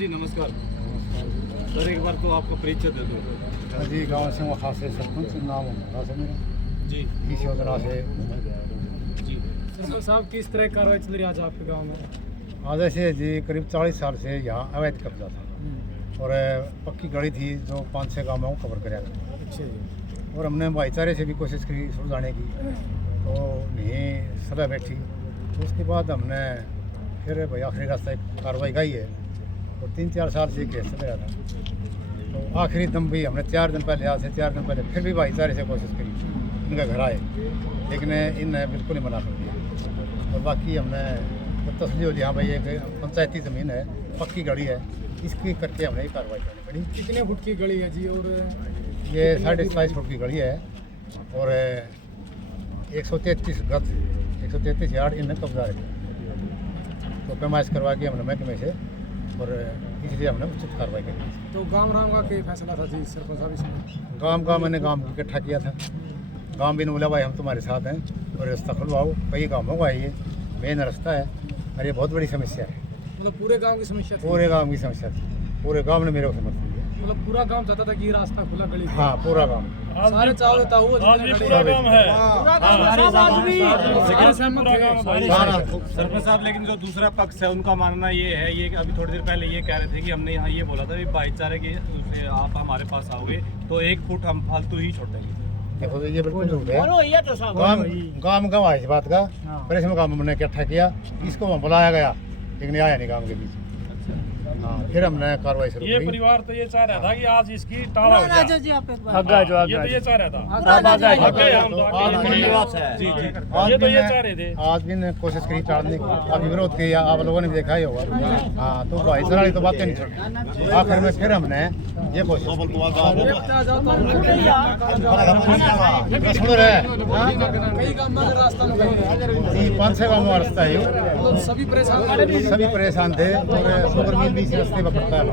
जी नमस्कार सर, एक बार तो आपका परिचय दे दो। जी गाँव से वो खास सरपंच नाम होगा सर मेरा जी इस योजना से जी सरपंच साहब किस तरह की कार्रवाई चल रही है आज आपके गांव में? आज ऐसे जी करीब 40 साल से यहाँ अवैध कब्जा था और पक्की गली थी जो 5-6 गाँवों को कवर कराया था। अच्छा जी। और हमने भाईचारे से भी कोशिश की सुलझाने की तो नहीं सलाह बैठी। तो उसके बाद हमने फिर भाई आखिरी रास्ता एक कार्रवाई गई है और 3-4 साल से केस चल रहा था। तो आखिरी दम भी हमने 4 दिन पहले, आज से 4 दिन पहले फिर भी भाईचारे से कोशिश करी, इनका घर आए लेकिन इनने बिल्कुल ही मना कर दिया। और बाकी हमने तो तसली हो हाँ भाई एक पंचायती ज़मीन है, पक्की गली है, इसकी करके हमने ये कार्रवाई करनी पड़ी। कितने फुट की गली है जी? और ये 27.5 फुट की गली है और 133 गज 133 यार्ड इनने कब्जा रखा। तो पैमाइश करवा के हमने महकमे से और इसलिए हमने उचित कार्रवाई करी। तो गांव राम का क्या फैसला था जी सरपंच साहब इसमें? मैंने गांव को इकट्ठा किया था। गांव भी ने बोला भाई हम तुम्हारे साथ हैं और रास्ता खुलवाओ, कई गाँवों का ये मेन रास्ता है और ये बहुत बड़ी समस्या है। मतलब पूरे गांव की समस्या थी? पूरे गाँव की समस्या थी, पूरे गाँव ने मेरे को समर्थन दिया। मतलब पूरा गांव चाहता था कि ये रास्ता खुला गली का? हाँ पूरा गाँव सारे चावल था वो पूरा गांव है। सरपंच साहब, लेकिन जो दूसरा पक्ष है उनका मानना ये है, ये अभी थोड़ी देर पहले ये कह रहे थे कि हमने यहाँ ये बोला था कि भाईचारे के से आप हमारे पास आओगे तो 1 फुट हम फालतू ही छोड़ देंगे। देखो तो ये बिल्कुल झूठ है। गाँव गवाह इस बात का, पर इसमें काम हमने इकट्ठा किया, इसको बुलाया गया लेकिन आया नहीं गाँव के बीच। हाँ फिर हमने कार्रवाई शुरू ये की। परिवार तो ये चाह रहा था कि आज इसकी टाला हो जाए। ये तो ये चाह रहा था। ये तो ये चाह रहे थे। आज भी ने कोशिश करी टालने की, अभी विरोध किया, आप लोगों ने भी देखा ही होगा। हाँ तो भाईचारा वाली तो बातें नहीं छोड़ी। आखिर में फिर हमने ये कोशिश सुन रहे कई गांव में रास्ता नहीं, 5-6 गाँव में रास्ता है, मतलब सभी परेशान थे और शुगर मिल भी इसी रास्ते पर पड़ता है।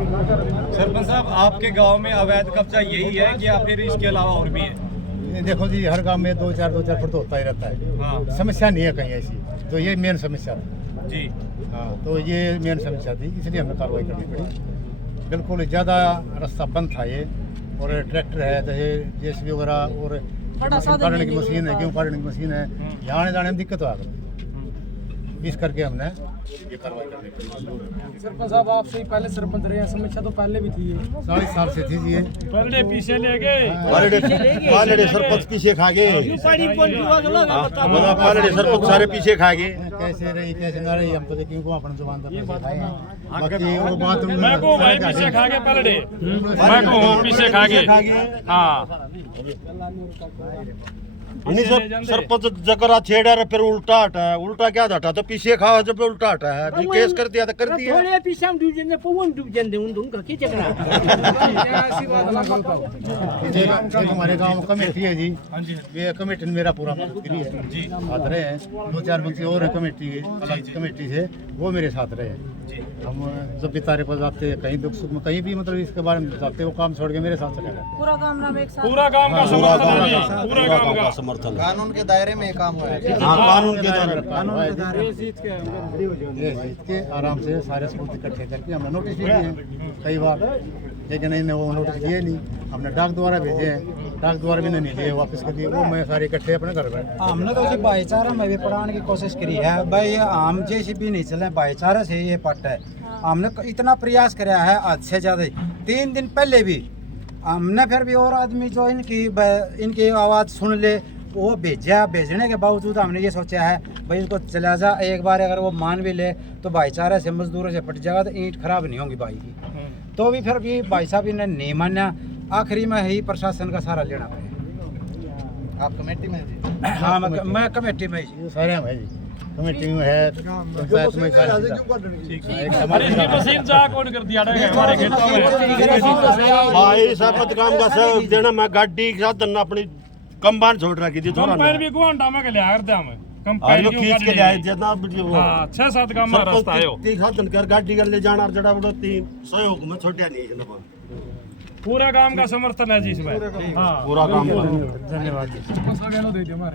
सरपंच साहब, आपके गांव में अवैध कब्जा यही है कि या फिर इसके अलावा और भी है? देखो जी हर गांव में 2-4 फुट तो होता ही रहता है। हाँ समस्या नहीं है कहीं ऐसी, तो ये मेन समस्या थी। जी हाँ तो ये मेन समस्या थी, इसलिए हमें कार्रवाई करनी पड़ी। बिल्कुल ज़्यादा रास्ता बंद था ये, और ट्रैक्टर है जैसे JCB वगैरह और काटने की मशीन है, गेहूँ काटने की मशीन है, यहाँ आने जाने में दिक्कत आ गई। इस करके हमने ये कार्रवाई करनी पड़ी। सरपंच साहब आपसे ही पहले सरपंच रहे हैं, समस्या तो पहले भी थी ये? 40 साल से थी जी ये। पहले पीछे ले गए। पालड़े सरपंच पीछे खा गए, पालड़े सरपंच सारे पीछे खा गए। कैसे रही कैसे ना रही हम तो देखिए को अपन जुबान तक खाए हैं। बाकी वो बात मैं को भाई पीछे खा गए पलड़े। मैं को पीछे खा गए। हाँ सरपंच जगरा छेड़ा रहे फिर उल्टा हटा है। उल्टा क्या हटा तो पीछे खाओ, जब उल्टा हटा है फिर केस कर दिया तो कर दिया। थोड़े पीछे हम दूजे ने पवन डूब जंदे उनका की चक्रा ऐसी बात ना बोलता हूं। एक हमारे गांव कमेटी है जी, हाँ जी ये कमेटी में मेरा पूरा फ्री है जी साथ रहे हैं। 2-4 बच्चे और हैं कमेटी के, अलग कमेटी से, वो मेरे साथ रहे हैं। जी हम जब भी तारे पर जाते हैं, कहीं दुख सुख में कहीं भी मतलब इसके बारे में जाते हैं, वो काम छोड़ के मेरे साथ चले जाते पूरा काम नाम एक साथ, पूरा गांव का समर्थन है जी। पूरा गांव का समर्थन। कानून के दायरे में काम हुआ है। हाँ कानून के दायरे हैं। ये जीत के आराम से सारे सबूत इकट्ठे करके हमने नोटिस भी दिए हैं कई बार, लेकिन इन्हें वो नोटिस दिए नहीं। हमने डाक द्वारा भेजे हैं, डाक द्वारा भी नहीं लिए वापस कर दिए। वो मैं सारे इकट्ठे अपने घर में हमने तो उसी भाईचारा में भी पढ़ाने की कोशिश करी है भाई। हम JCB नहीं चले, भाईचारा से ये पट है। हमने इतना प्रयास कराया है आज से ज़्यादा। 3 दिन पहले भी हमने फिर भी और आदमी जो इनकी आवाज़ सुन ले वो भेजा। भेजने के बावजूद हमने ये सोचा है भाई इसको चला जा, एक बार अगर वो मान भी ले तो भाईचारे से मजदूरों से पट जाएगा तो ईंट खराब नहीं होगी भाई की। तो भी फिर भी भाई साहब इन्हें नहीं माना, आखिरी में ही प्रशासन का सहारा लेना पड़ेगा। आप कमेटी में जी? हाँ मैं कमेटी में ही। सारे हम है जी, कमेटी में है, पंचायत में इसकी मशीन जा कौन कर दिया हमारे खेतों में। भाई सरपंच काम का सब देना। मैं गाड़ी के साथ अपनी कंबाइन छोड़ रखी थी, कंपाइन भी गुआंडा में के लिया करते हम कंपाइन खींच के ले आए जितना 6-7 गांव में रास्ता है। साधन कर गाड़ी कर ले जाना जड़ा बड़ा 3 सहयोग में छोटा नहीं है। पूरा गांव का समर्थन है जी इसमें। हाँ पूरा काम धन्यवाद जी।